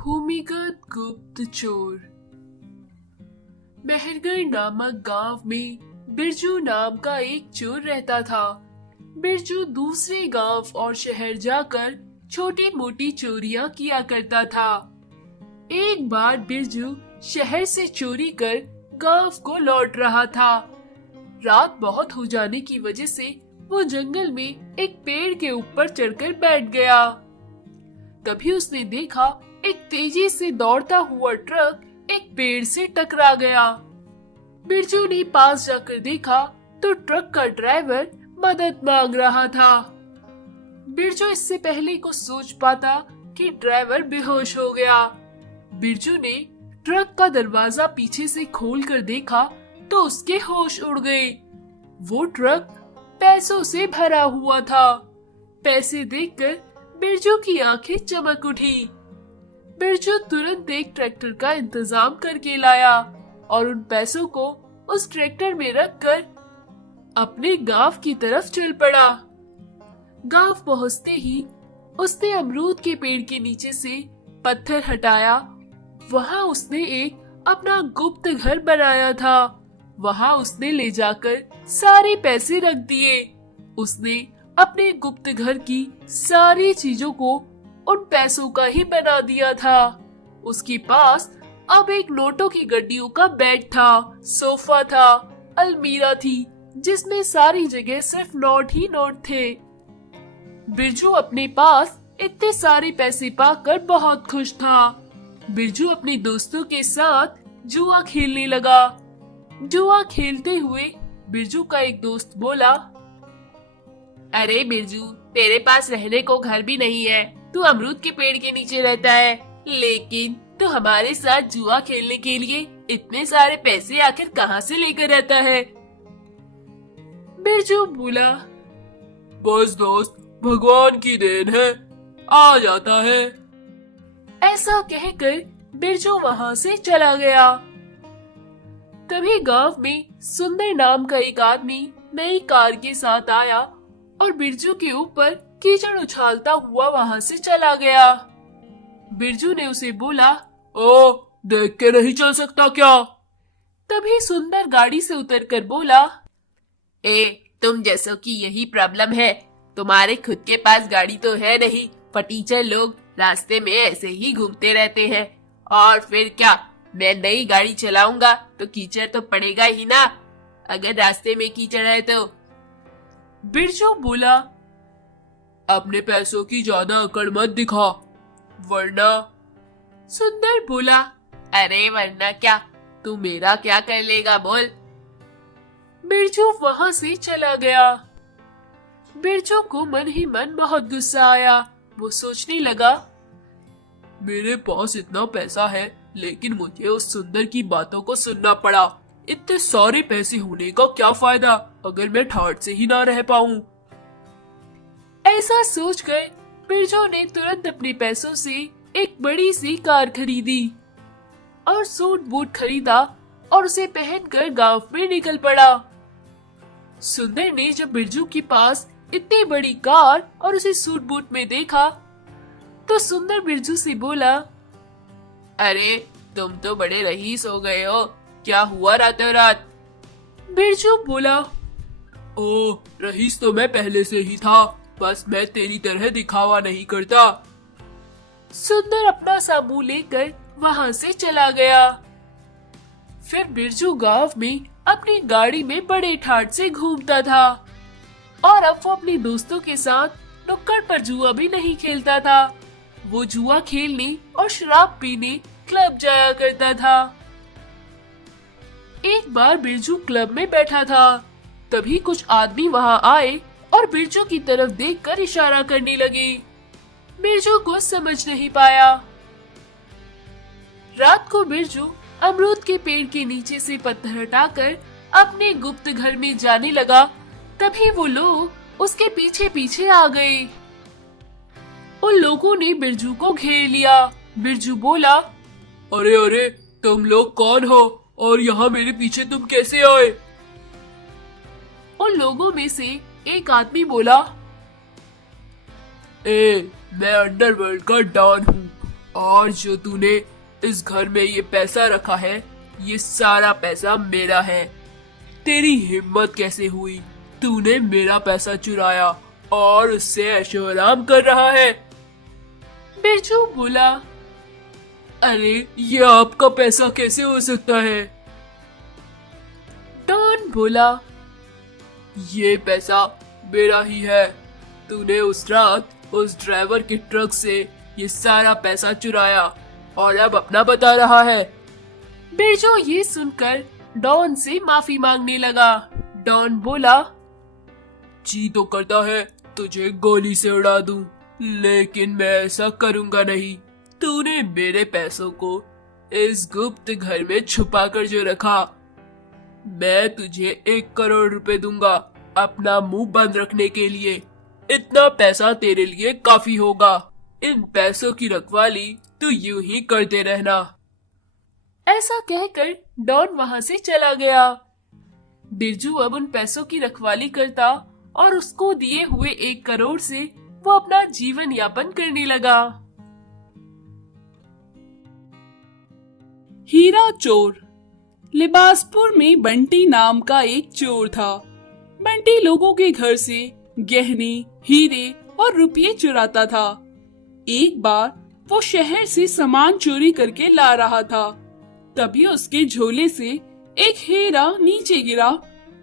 भूमिगत गुप्त चोर। मेहरगढ़ नामक गांव में बिरजू नाम का एक चोर रहता था। बिरजू दूसरे गांव और शहर जाकर छोटी मोटी चोरियां किया करता था। एक बार बिरजू शहर से चोरी कर गांव को लौट रहा था। रात बहुत हो जाने की वजह से वो जंगल में एक पेड़ के ऊपर चढ़कर बैठ गया। तभी उसने देखा एक तेजी से दौड़ता हुआ ट्रक एक पेड़ से टकरा गया। बिरजू ने पास जाकर देखा तो ट्रक का ड्राइवर मदद मांग रहा था। बिरजू इससे पहले कुछ सोच पाता कि ड्राइवर बेहोश हो गया। बिरजू ने ट्रक का दरवाजा पीछे से खोलकर देखा तो उसके होश उड़ गए। वो ट्रक पैसों से भरा हुआ था। पैसे देखकर बिरजू की आंखें चमक उठी। बिरजू तुरंत एक ट्रैक्टर का इंतजाम करके लाया और उन पैसों को उस ट्रैक्टर में रखकर अपने गांव की तरफ चल पड़ा। गांव पहुंचते ही उसने अमरूद के पेड़ के नीचे से पत्थर हटाया। वहां उसने एक अपना गुप्त घर बनाया था। वहां उसने ले जाकर सारे पैसे रख दिए। उसने अपने गुप्त घर की सारी चीजों को उन पैसों का ही बना दिया था। उसके पास अब एक नोटों की गड्डियों का बेड था, सोफा था, अलमीरा थी जिसमें सारी जगह सिर्फ नोट ही नोट थे। बिरजू अपने पास इतने सारे पैसे पाकर बहुत खुश था। बिरजू अपने दोस्तों के साथ जुआ खेलने लगा। जुआ खेलते हुए बिरजू का एक दोस्त बोला, अरे बिरजू, तेरे पास रहने को घर भी नहीं है, तू अमरूद के पेड़ के नीचे रहता है, लेकिन तू हमारे साथ जुआ खेलने के लिए इतने सारे पैसे आखिर कहाँ से लेकर रहता है? बिरजू बोला, बस दोस्त, भगवान की देन है, आ जाता है। ऐसा कहकर बिरजू वहां से चला गया। तभी गांव में सुंदर नाम का एक आदमी नई कार के साथ आया और बिरजू के ऊपर कीचड़ उछालता हुआ वहां से चला गया। बिरजू ने उसे बोला, ओ, देख के नहीं चल सकता क्या? तभी सुंदर गाड़ी से उतरकर बोला, तुम जैसों की यही प्रॉब्लम है, तुम्हारे खुद के पास गाड़ी तो है नहीं, फटीचर लोग रास्ते में ऐसे ही घूमते रहते हैं, और फिर क्या, मैं नई गाड़ी चलाऊंगा तो कीचड़ तो पड़ेगा ही ना, अगर रास्ते में कीचड़ है तो। बिरजू बोला, अपने पैसों की ज्यादा अकड़ मत दिखा, वरना। सुंदर बोला, अरे वरना क्या, तू मेरा क्या कर लेगा, बोल। बिरजू वहां से चला गया। बिरजू को मन ही मन बहुत गुस्सा आया। वो सोचने लगा, मेरे पास इतना पैसा है, लेकिन मुझे उस सुंदर की बातों को सुनना पड़ा। इतने सारे पैसे होने का क्या फायदा अगर मैं ठाठ से ही ना रह पाऊं। ऐसा सोचकर बिरजू ने तुरंत अपने पैसों से एक बड़ी सी कार खरीदी और सूट बूट खरीदा और उसे पहनकर गांव में निकल पड़ा। सुंदर ने जब बिरजू के पास इतनी बड़ी कार और उसे सूट बूट में देखा तो सुंदर बिरजू से बोला, अरे तुम तो बड़े रईस हो गए हो, क्या हुआ रातों रात? बिरजू बोला, ओ, रईस तो मैं पहले से ही था, बस मैं तेरी तरह दिखावा नहीं करता। सुंदर अपना साबू लेकर वहां से चला गया। फिर बिरजू गांव में अपनी गाड़ी में बड़े ठाठ से घूमता था और अब वो अपने दोस्तों के साथ नुक्कड़ पर जुआ भी नहीं खेलता था। वो जुआ खेलने और शराब पीने क्लब जाया करता था। एक बार बिरजू क्लब में बैठा था, तभी कुछ आदमी वहां आए और बिरजू की तरफ देखकर इशारा करने लगे। बिरजू कुछ समझ नहीं पाया। रात को बिरजू अमरूद के पेड़ के नीचे से पत्थर हटाकर अपने गुप्त घर में जाने लगा। तभी वो लोग उसके पीछे पीछे आ गए। उन लोगों ने बिरजू को घेर लिया। बिरजू बोला, अरे अरे, तुम लोग कौन हो और यहाँ मेरे पीछे तुम कैसे आए? उन लोगों में से एक आदमी बोला, मैं अंडरवर्ल्ड का डॉन हूँ और जो तूने इस घर में ये पैसा रखा है, ये सारा पैसा मेरा है। तेरी हिम्मत कैसे हुई? तूने मेरा पैसा चुराया और उससे ऐशो आराम कर रहा है। बिरजू बोला, अरे ये आपका पैसा कैसे हो सकता है? डॉन बोला, ये पैसा मेरा ही है। तूने उस रात उस ड्राइवर के ट्रक से ये सारा पैसा चुराया और अब अपना बता रहा है। बिरजू ये सुनकर डॉन से माफी मांगने लगा। डॉन बोला, जी तो करता है तुझे गोली से उड़ा दूं, लेकिन मैं ऐसा करूंगा नहीं। तूने मेरे पैसों को इस गुप्त घर में छुपा कर जो रखा, मैं तुझे 1 करोड़ रुपए दूंगा अपना मुंह बंद रखने के लिए। इतना पैसा तेरे लिए काफी होगा। इन पैसों की रखवाली तू यूं ही करते रहना। ऐसा कहकर डॉन वहां से चला गया। बिरजू अब उन पैसों की रखवाली करता और उसको दिए हुए 1 करोड़ से वो अपना जीवन यापन करने लगा। हीरा चोर। लिबासपुर में बंटी नाम का एक चोर था। बंटी लोगों के घर से गहने, हीरे और रुपये चुराता था। एक बार वो शहर से सामान चोरी करके ला रहा था। तभी उसके झोले से एक हीरा नीचे गिरा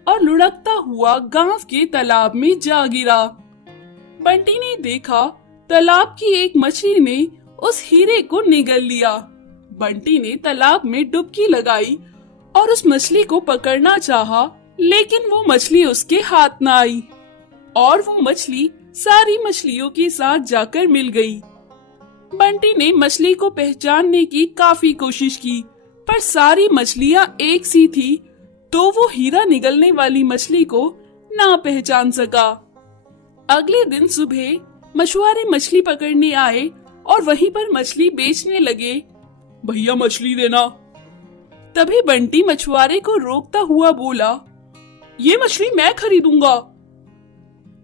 और लुढ़कता हुआ गांव के तालाब में जा गिरा। बंटी ने देखा तालाब की एक मछली ने उस हीरे को निगल लिया। बंटी ने तालाब में डुबकी लगाई और उस मछली को पकड़ना चाहा, लेकिन वो मछली उसके हाथ न आई और वो मछली सारी मछलियों के साथ जाकर मिल गई। बंटी ने मछली को पहचानने की काफी कोशिश की, पर सारी मछलियां एक सी थी, तो वो हीरा निगलने वाली मछली को ना पहचान सका। अगले दिन सुबह मछुआरे मछली पकड़ने आए और वहीं पर मछली बेचने लगे। भैया मछली देना। तभी बंटी मछुआरे को रोकता हुआ बोला, ये मछली मैं खरीदूंगा।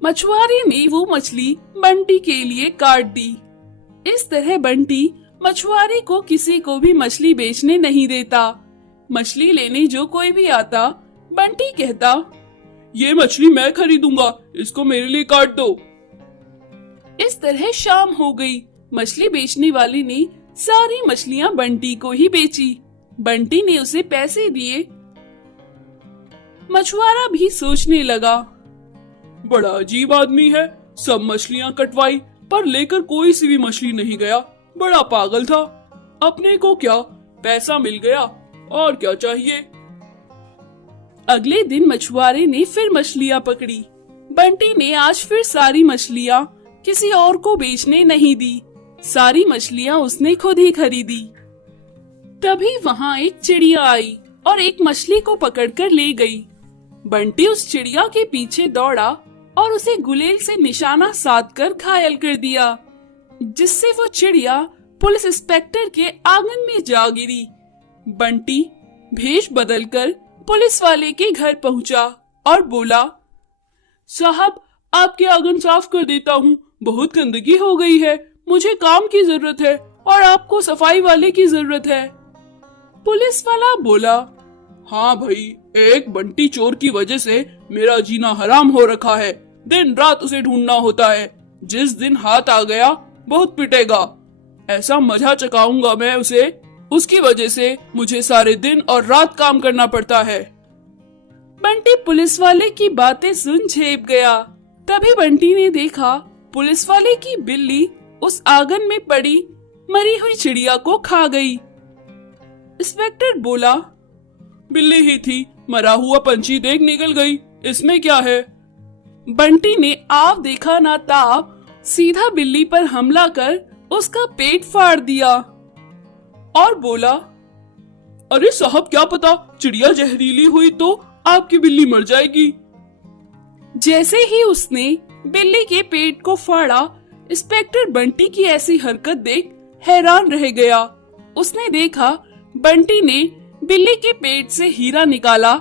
मछुआरे ने वो मछली बंटी के लिए काट दी। इस तरह बंटी मछुआरे को किसी को भी मछली बेचने नहीं देता। मछली लेने जो कोई भी आता, बंटी कहता, ये मछली मैं खरीदूंगा, इसको मेरे लिए काट दो। इस तरह शाम हो गई। मछली बेचने वाले ने सारी मछलियां बंटी को ही बेची। बंटी ने उसे पैसे दिए। मछुआरा भी सोचने लगा, बड़ा अजीब आदमी है, सब मछलियां कटवाई पर लेकर कोई सी भी मछली नहीं गया। बड़ा पागल था। अपने को क्या पैसा मिल गया, और क्या चाहिए। अगले दिन मछुआरे ने फिर मछलियां पकड़ी। बंटी ने आज फिर सारी मछलियां किसी और को बेचने नहीं दी। सारी मछलियां उसने खुद ही खरीदी। तभी वहाँ एक चिड़िया आई और एक मछली को पकड़कर ले गई। बंटी उस चिड़िया के पीछे दौड़ा और उसे गुलेल से निशाना साधकर घायल कर दिया, जिससे वो चिड़िया पुलिस इंस्पेक्टर के आंगन में जा गिरी। बंटी भेष बदलकर पुलिस वाले के घर पहुंचा और बोला, साहब आपके आंगन साफ कर देता हूँ, बहुत गंदगी हो गई है, मुझे काम की जरूरत है और आपको सफाई वाले की जरूरत है। पुलिस वाला बोला, हाँ भाई, एक बंटी चोर की वजह से मेरा जीना हराम हो रखा है। दिन रात उसे ढूंढना होता है। जिस दिन हाथ आ गया बहुत पिटेगा। ऐसा मजा चकाऊंगा मैं उसे, उसकी वजह से मुझे सारे दिन और रात काम करना पड़ता है। बंटी पुलिस वाले की बातें सुन झेप गया। तभी बंटी ने देखा पुलिस वाले की बिल्ली उस आंगन में पड़ी मरी हुई चिड़िया को खा गई। इंस्पेक्टर बोला, बिल्ली ही थी, मरा हुआ पंछी देख निकल गई, इसमें क्या है। बंटी ने आव देखा ना ताव सीधा बिल्ली पर हमला कर उसका पेट फाड़ दिया और बोला, अरे साहब क्या पता चिड़िया जहरीली हुई तो आपकी बिल्ली मर जाएगी। जैसे ही उसने बिल्ली के पेट को फाड़ा, इंस्पेक्टर बंटी की ऐसी हरकत देख हैरान रह गया। उसने देखा बंटी ने बिल्ली के पेट से हीरा निकाला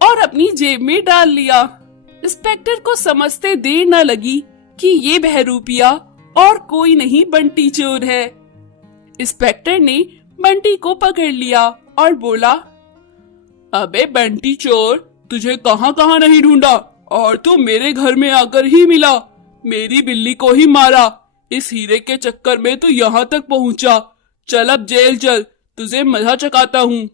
और अपनी जेब में डाल लिया। इंस्पेक्टर को समझते देर न लगी कि ये बहरूपिया और कोई नहीं बंटी चोर है। इंस्पेक्टर ने बंटी को पकड़ लिया और बोला, अबे बंटी चोर, तुझे कहाँ कहाँ नहीं ढूंढा और तू मेरे घर में आकर ही मिला। मेरी बिल्ली को ही मारा। इस हीरे के चक्कर में तू यहाँ तक पहुँचा। चल अब जेल चल, तुझे मजा चखाता हूँ।